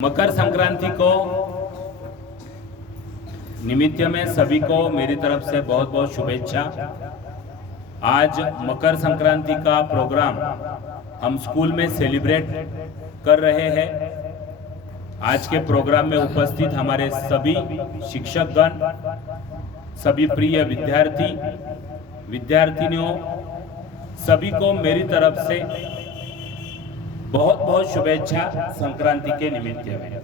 मकर संक्रांति को निमित्त में सभी को मेरी तरफ से बहुत बहुत शुभेच्छा। आज मकर संक्रांति का प्रोग्राम हम स्कूल में सेलिब्रेट कर रहे हैं। आज के प्रोग्राम में उपस्थित हमारे सभी शिक्षकगण, सभी प्रिय विद्यार्थी विद्यार्थिनियों, सभी को मेरी तरफ से बहुत बहुत शुभेच्छा संक्रांति के निमित्त में।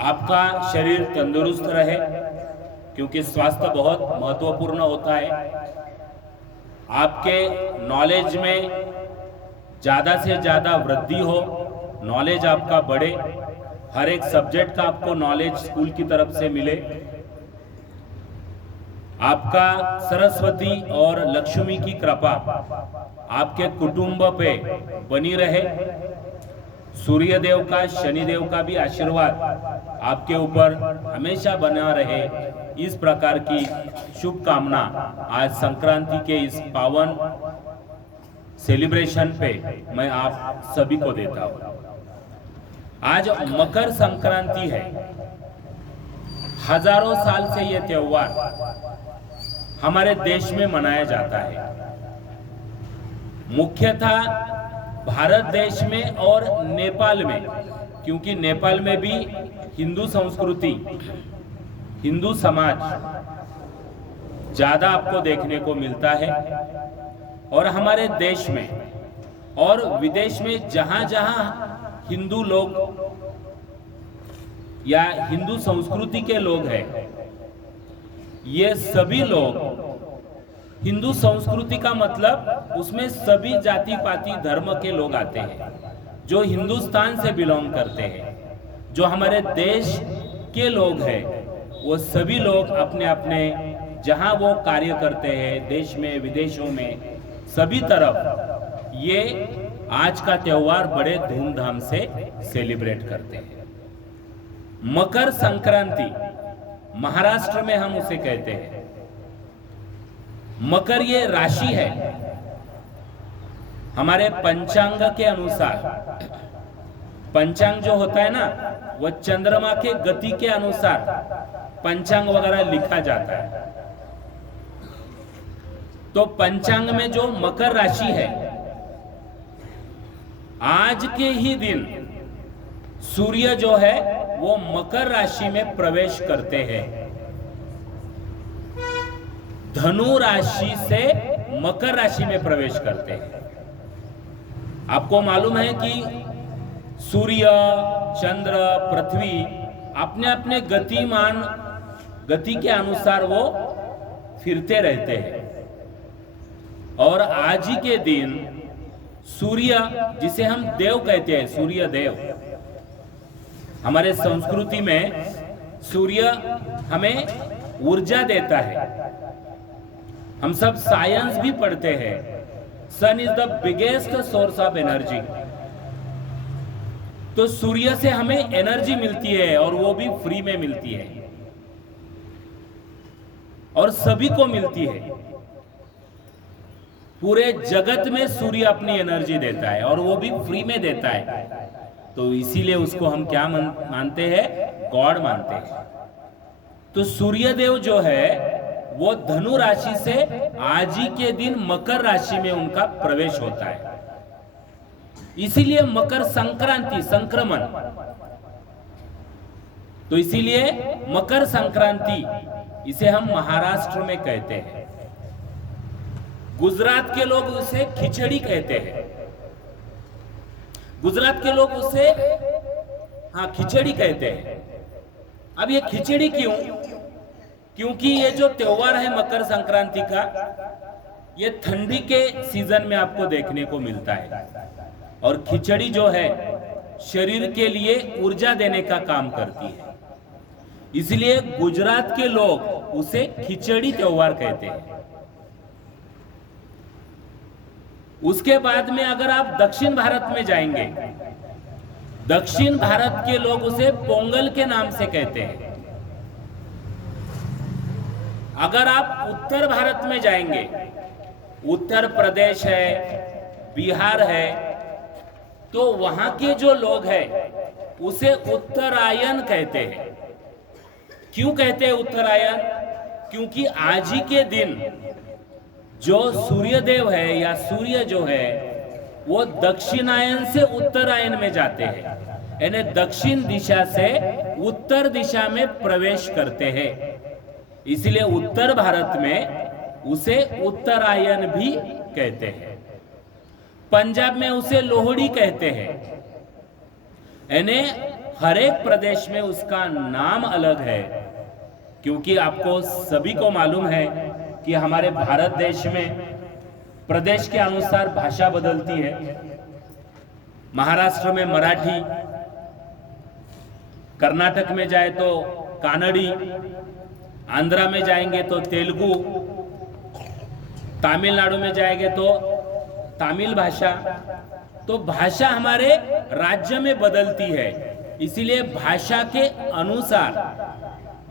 आपका शरीर तंदुरुस्त रहे, क्योंकि स्वास्थ्य बहुत महत्वपूर्ण होता है। आपके नॉलेज में ज़्यादा से ज़्यादा वृद्धि हो, नॉलेज आपका बढ़े, हर एक सब्जेक्ट का आपको नॉलेज स्कूल की तरफ से मिले। आपका सरस्वती और लक्ष्मी की कृपा आपके कुटुंब पे बनी रहे। सूर्य देव का, शनि देव का भी आशीर्वाद आपके ऊपर हमेशा बना रहे, इस प्रकार की शुभकामना आज संक्रांति के इस पावन सेलिब्रेशन पे मैं आप सभी को देता हूँ। आज मकर संक्रांति है। हजारों साल से ये त्योहार हमारे देश में मनाया जाता है। मुख्यतः भारत देश में और नेपाल में, क्योंकि नेपाल में भी हिंदू संस्कृति, हिंदू समाज ज्यादा आपको देखने को मिलता है। और हमारे देश में और विदेश में जहां जहां हिंदू लोग या हिंदू संस्कृति के लोग हैं, ये सभी लोग, हिंदू संस्कृति का मतलब उसमें सभी जाति पाति धर्म के लोग आते हैं, जो हिंदुस्तान से बिलोंग करते हैं, जो हमारे देश के लोग हैं, वो सभी लोग अपने अपने जहां वो कार्य करते हैं, देश में विदेशों में सभी तरफ ये आज का त्योहार बड़े धूमधाम से सेलिब्रेट करते हैं। मकर संक्रांति महाराष्ट्र में हम उसे कहते हैं। मकर ये राशि है। हमारे पंचांग के अनुसार, पंचांग जो होता है ना, वह चंद्रमा के गति के अनुसार पंचांग वगैरह लिखा जाता है। तो पंचांग में जो मकर राशि है, आज के ही दिन सूर्य जो है वो मकर राशि में प्रवेश करते हैं। धनु राशि से मकर राशि में प्रवेश करते हैं। आपको मालूम है कि सूर्य, चंद्र, पृथ्वी अपने अपने गति के अनुसार वो फिरते रहते हैं। और आज ही के दिन सूर्य, जिसे हम देव कहते हैं, सूर्य देव, हमारे संस्कृति में सूर्य हमें ऊर्जा देता है। हम सब साइंस भी पढ़ते हैं। Sun is the biggest source of energy. तो सूर्य से हमें एनर्जी मिलती है, और वो भी फ्री में मिलती है, और सभी को मिलती है। पूरे जगत में सूर्य अपनी एनर्जी देता है, और वो भी फ्री में देता है। तो इसीलिए उसको हम क्या मानते हैं? गॉड मानते हैं। तो सूर्य देव जो है वो धनु राशि से आज ही के दिन मकर राशि में उनका प्रवेश होता है। इसीलिए मकर संक्रांति, संक्रमण। तो इसीलिए मकर संक्रांति, इसे हम महाराष्ट्र में कहते हैं। गुजरात के लोग उसे खिचड़ी कहते हैं। गुजरात के लोग उसे खिचड़ी कहते हैं। अब ये खिचड़ी क्यों? क्योंकि ये जो त्योहार है मकर संक्रांति का, ये ठंडी के सीजन में आपको देखने को मिलता है। और खिचड़ी जो है शरीर के लिए ऊर्जा देने का काम करती है। इसलिए गुजरात के लोग उसे खिचड़ी त्योहार कहते हैं। उसके बाद में अगर आप दक्षिण भारत में जाएंगे, दक्षिण भारत के लोग उसे पोंगल के नाम से कहते हैं। अगर आप उत्तर भारत में जाएंगे, उत्तर प्रदेश है, बिहार है, तो वहां के जो लोग हैं उसे उत्तरायण कहते हैं। क्यों कहते हैं उत्तरायण? क्योंकि आज ही के दिन जो सूर्यदेव है या सूर्य जो है वो दक्षिणायन से उत्तरायण में जाते हैं, यानी दक्षिण दिशा से उत्तर दिशा में प्रवेश करते हैं। इसलिए उत्तर भारत में उसे उत्तरायण भी कहते हैं। पंजाब में उसे लोहड़ी कहते हैं। यानी हर एक प्रदेश में उसका नाम अलग है, क्योंकि आपको सभी को मालूम है कि हमारे भारत देश में प्रदेश के अनुसार भाषा बदलती है। महाराष्ट्र में मराठी, कर्नाटक में जाए तो कानड़ी, आंध्रा में जाएंगे तो तेलुगु, तमिलनाडु में जाएंगे तो तमिल भाषा। तो भाषा हमारे राज्य में बदलती है, इसीलिए भाषा के अनुसार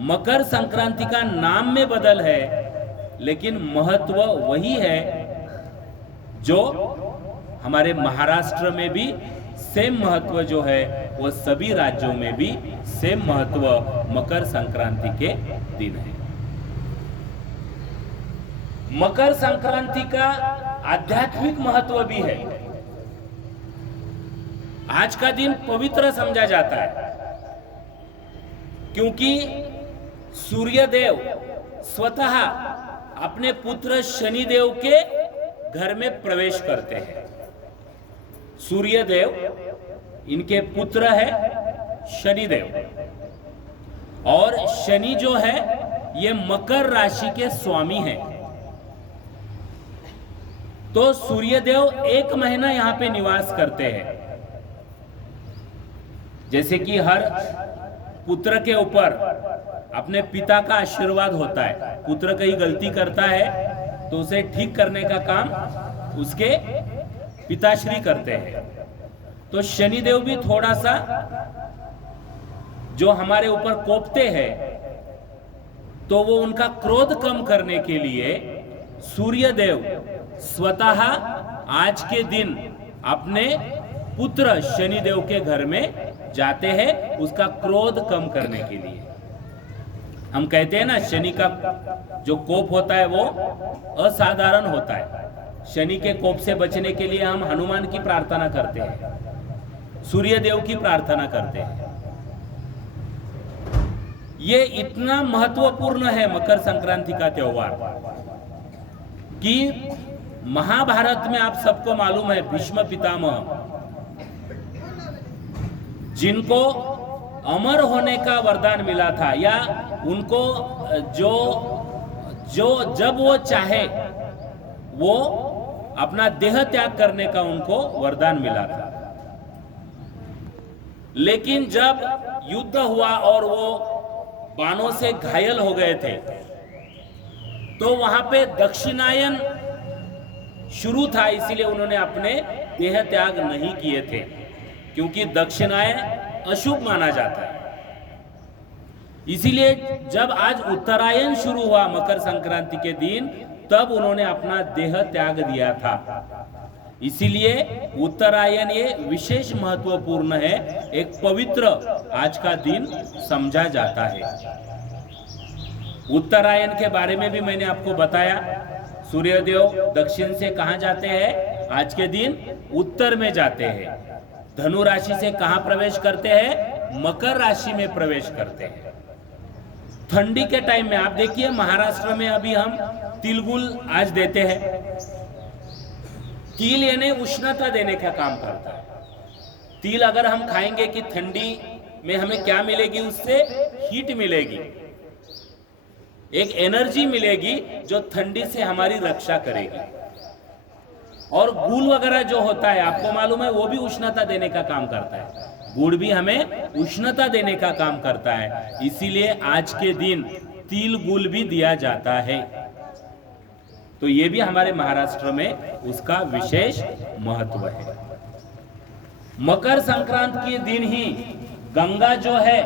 मकर संक्रांति का नाम में बदल है, लेकिन महत्व वही है जो हमारे महाराष्ट्र में भी सेम महत्व जो है वो सभी राज्यों में भी सेम महत्व मकर संक्रांति के दिन है। मकर संक्रांति का आध्यात्मिक महत्व भी है। आज का दिन पवित्र समझा जाता है, क्योंकि सूर्यदेव स्वतः अपने पुत्र शनिदेव के घर में प्रवेश करते हैं। सूर्यदेव इनके पुत्र है शनिदेव, और शनि जो है ये मकर राशि के स्वामी हैं। तो सूर्यदेव 1 महीना यहां पे निवास करते हैं। जैसे कि हर पुत्र के ऊपर अपने पिता का आशीर्वाद होता है। पुत्र कहीं गलती करता है तो उसे ठीक करने का काम उसके पिताश्री करते हैं। तो शनिदेव भी थोड़ा सा जो हमारे ऊपर कोपते हैं, तो वो उनका क्रोध कम करने के लिए सूर्यदेव स्वतः आज के दिन अपने पुत्र शनिदेव के घर में जाते हैं, उसका क्रोध कम करने के लिए। हम कहते हैं ना, शनि का जो कोप होता है वो असाधारण होता है। शनि के कोप से बचने के लिए हम हनुमान की प्रार्थना करते हैं, सूर्यदेव की प्रार्थना करते हैं। ये इतना महत्वपूर्ण है मकर संक्रांति का त्योहार कि महाभारत में आप सबको मालूम है भीष्म पितामह, जिनको अमर होने का वरदान मिला था, या उनको जो जब वो चाहे वो अपना देह त्याग करने का उनको वरदान मिला था। लेकिन जब युद्ध हुआ और वो बाणों से घायल हो गए थे, तो वहां पे दक्षिणायन शुरू था, इसीलिए उन्होंने अपने देह त्याग नहीं किए थे, क्योंकि दक्षिणायन अशुभ माना जाता है। इसीलिए जब आज उत्तरायण शुरू हुआ मकर संक्रांति के दिन, तब उन्होंने अपना देह त्याग दिया था। इसीलिए उत्तरायण ये विशेष महत्वपूर्ण है, एक पवित्र आज का दिन समझा जाता है। उत्तरायण के बारे में भी मैंने आपको बताया। सूर्यदेव दक्षिण से कहां जाते हैं? आज के दिन उत्तर में जाते हैं। धनु राशि से कहां प्रवेश करते हैं? मकर राशि में प्रवेश करते हैं। ठंडी के टाइम में आप देखिए, महाराष्ट्र में अभी हम तिलगुल आज देते हैं। तिल यानी उष्णता देने का काम करता है। तिल अगर हम खाएंगे कि ठंडी में हमें क्या मिलेगी? उससे हीट मिलेगी, एक एनर्जी मिलेगी जो ठंडी से हमारी रक्षा करेगी। और गुड़ वगैरह जो होता है, आपको मालूम है, वो भी उष्णता देने का काम करता है। गुड़ भी हमें उष्णता देने का काम करता है, इसीलिए आज के दिन तिल गुड़ भी दिया जाता है। तो ये भी हमारे महाराष्ट्र में उसका विशेष महत्व है। मकर संक्रांति के दिन ही गंगा जो है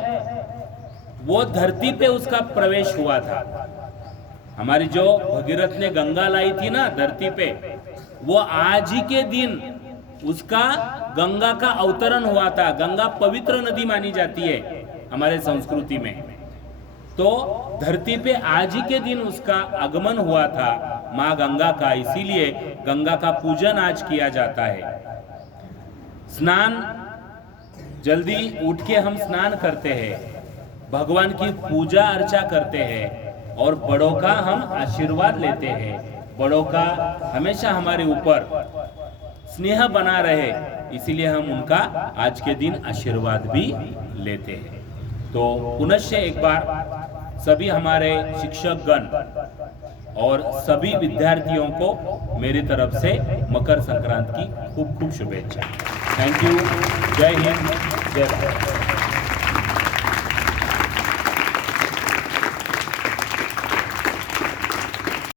वो धरती पे उसका प्रवेश हुआ था। हमारी जो भगीरथ ने गंगा लाई थी ना धरती पे, वो आज ही के दिन उसका गंगा का अवतरण हुआ था। गंगा पवित्र नदी मानी जाती है हमारे संस्कृति में। तो धरती पे आज ही के दिन उसका आगमन हुआ था माँ गंगा का, इसीलिए गंगा का पूजन आज किया जाता है। स्नान जल्दी उठ के हम स्नान करते हैं, भगवान की पूजा अर्चा करते हैं और बड़ों का हम आशीर्वाद लेते हैं। बड़ों का हमेशा हमारे ऊपर स्नेह बना रहे, इसीलिए हम उनका आज के दिन आशीर्वाद भी लेते हैं। तो पुनश्च एक बार सभी हमारे शिक्षकगण और सभी विद्यार्थियों को मेरी तरफ से मकर संक्रांति की खूब खूब शुभेच्छा। Thank you. जय हिंद, जय भारत।